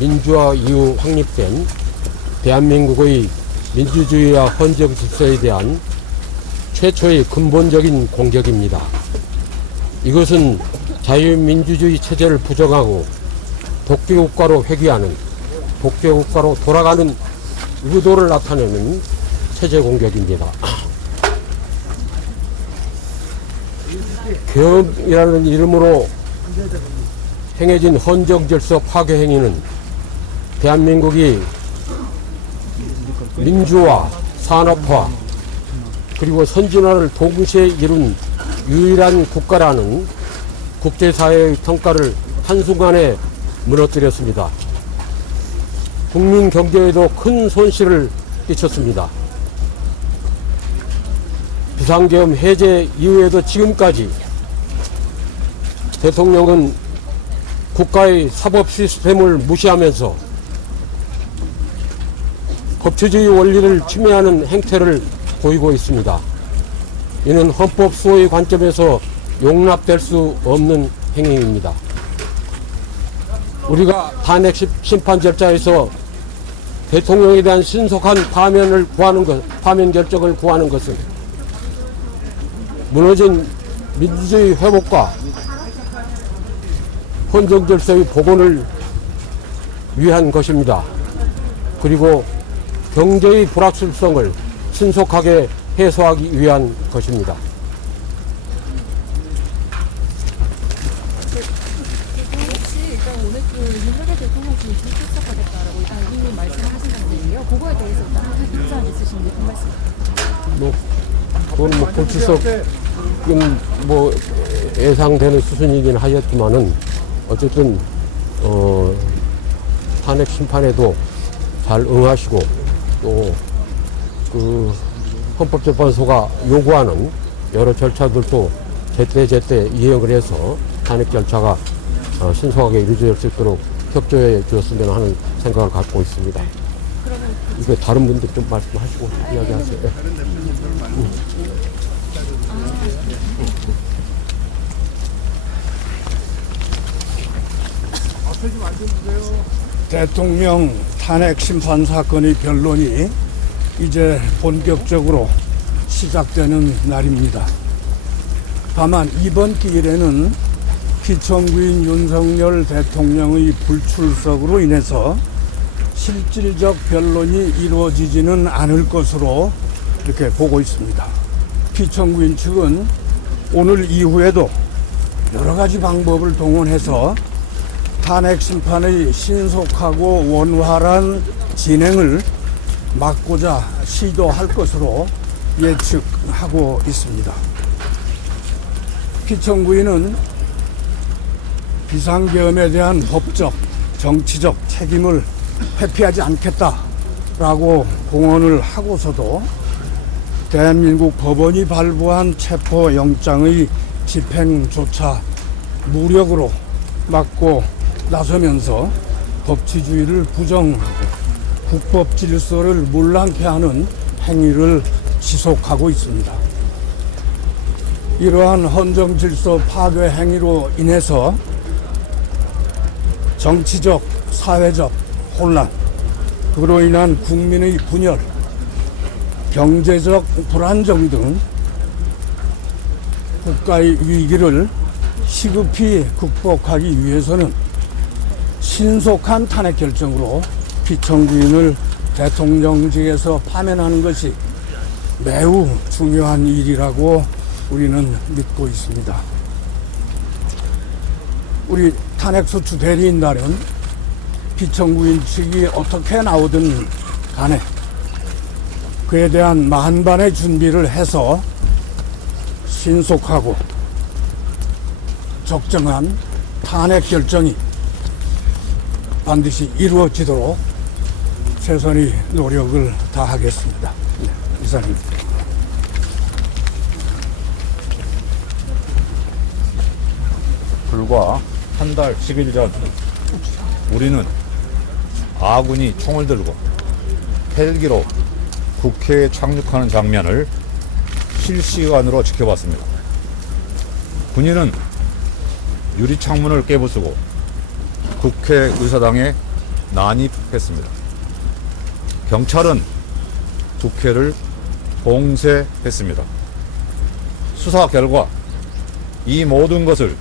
민주화 이후 확립된 대한민국의 민주주의와 헌정 질서에 대한 최초의 근본적인 공격입니다. 이것은 자유민주주의 체제를 부정하고 독재국가로 회귀하는, 독재국가로 돌아가는 의도를 나타내는 체제 공격입니다. 계엄이라는 이름으로 행해진 헌정질서 파괴 행위는 대한민국이 민주화, 산업화, 그리고 선진화를 동시에 이룬 유일한 국가라는 국제사회의 평가를 한순간에 무너뜨렸습니다. 국민 경제에도 큰 손실을 끼쳤습니다. 비상계엄 해제 이후에도 지금까지 대통령은 국가의 사법 시스템을 무시하면서 법치주의 원리를 침해하는 행태를 보이고 있습니다. 이는 헌법 수호의 관점에서 용납될 수 없는 행위입니다. 우리가 탄핵 심판 절차에서 대통령에 대한 신속한 파면 결정을 구하는 것은 무너진 민주주의 회복과 헌정 질서의 복원을 위한 것입니다. 그리고 경제의 불확실성을 신속하게 해소하기 위한 것입니다. 혹시 일단 오늘 윤석열 대통령이 출석하겠다라고 일단 이미 말씀하신 건데요. 그거에 대해서 일단 입장 있으신지 그 말씀. 그건 불출석은 예상되는 수준이긴 하였지만은 어쨌든 탄핵 심판에도 잘 응하시고 또 그 헌법재판소가 요구하는 여러 절차들도 제때 이행을 해서 탄핵 절차가 신속하게 이루어질 수 있도록 협조해 주었으면 하는 생각을 갖고 있습니다. 이거 다른 분들 좀 말씀하시고 이야기하세요. 대통령 탄핵 심판 사건의 변론이 이제 본격적으로 시작되는 날입니다. 다만 이번 기일에는 피청구인 윤석열 대통령의 불출석으로 인해서 실질적 변론이 이루어지지는 않을 것으로 이렇게 보고 있습니다. 피청구인 측은 오늘 이후에도 여러 가지 방법을 동원해서 탄핵 심판의 신속하고 원활한 진행을 막고자 시도할 것으로 예측하고 있습니다. 피청구인은 비상계엄에 대한 법적, 정치적 책임을 회피하지 않겠다라고 공언을 하고서도 대한민국 법원이 발부한 체포영장의 집행조차 무력으로 막고 나서면서 법치주의를 부정하고 국법 질서를 문란케 하는 행위를 지속하고 있습니다. 이러한 헌정 질서 파괴 행위로 인해서 정치적, 사회적 혼란, 그로 인한 국민의 분열, 경제적 불안정 등 국가의 위기를 시급히 극복하기 위해서는 신속한 탄핵 결정으로 피청구인을 대통령직에서 파면하는 것이 매우 중요한 일이라고 우리는 믿고 있습니다. 우리 탄핵소추 대리인단은 피청구인 측이 어떻게 나오든 간에 그에 대한 만반의 준비를 해서 신속하고 적정한 탄핵 결정이 반드시 이루어지도록 최선의 노력을 다하겠습니다. 네, 이상입니다. 불과 한 달 10일 전 우리는 아군이 총을 들고 헬기로 국회에 착륙하는 장면을 실시간으로 지켜봤습니다. 군인은 유리창문을 깨부수고 국회의사당에 난입했습니다. 경찰은 국회를 봉쇄했습니다. 수사 결과 이 모든 것을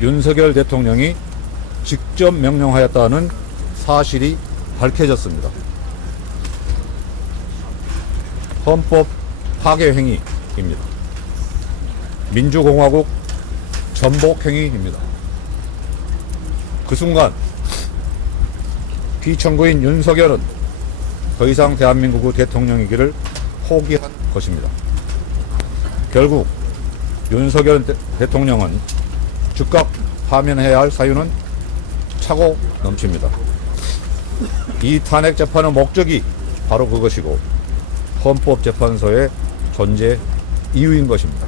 윤석열 대통령이 직접 명령하였다는 사실이 밝혀졌습니다. 헌법 파괴 행위입니다. 민주공화국 전복 행위입니다. 그 순간 피청구인 윤석열은 더 이상 대한민국의 대통령이기를 포기한 것입니다. 결국 윤석열 대통령은 즉각 파면해야 할 사유는 차고 넘칩니다. 이 탄핵 재판의 목적이 바로 그것이고 헌법재판소의 존재 이유인 것입니다.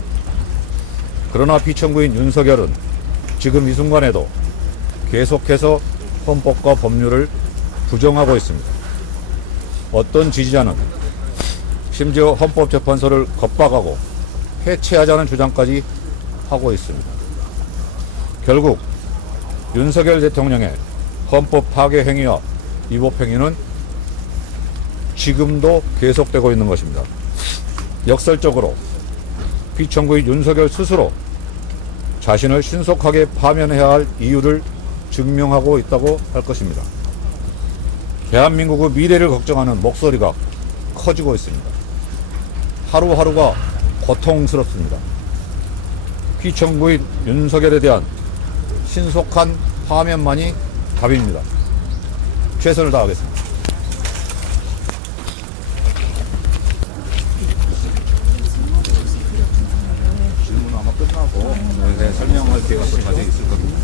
그러나 피청구인 윤석열은 지금 이 순간에도 계속해서 헌법과 법률을 부정하고 있습니다. 어떤 지지자는 심지어 헌법재판소를 겁박하고 해체하자는 주장까지 하고 있습니다. 결국 윤석열 대통령의 헌법 파괴 행위와 위법 행위는 지금도 계속되고 있는 것입니다. 역설적으로 피청구인 윤석열 스스로 자신을 신속하게 파면해야 할 이유를 증명하고 있다고 할 것입니다. 대한민국의 미래를 걱정하는 목소리가 커지고 있습니다. 하루하루가 고통스럽습니다. 피청구인 윤석열에 대한 신속한 파면만이 답입니다. 최선을 다하겠습니다. 질문 아마 끝나고 설명할 기회가 또 자주 있을 겁니다.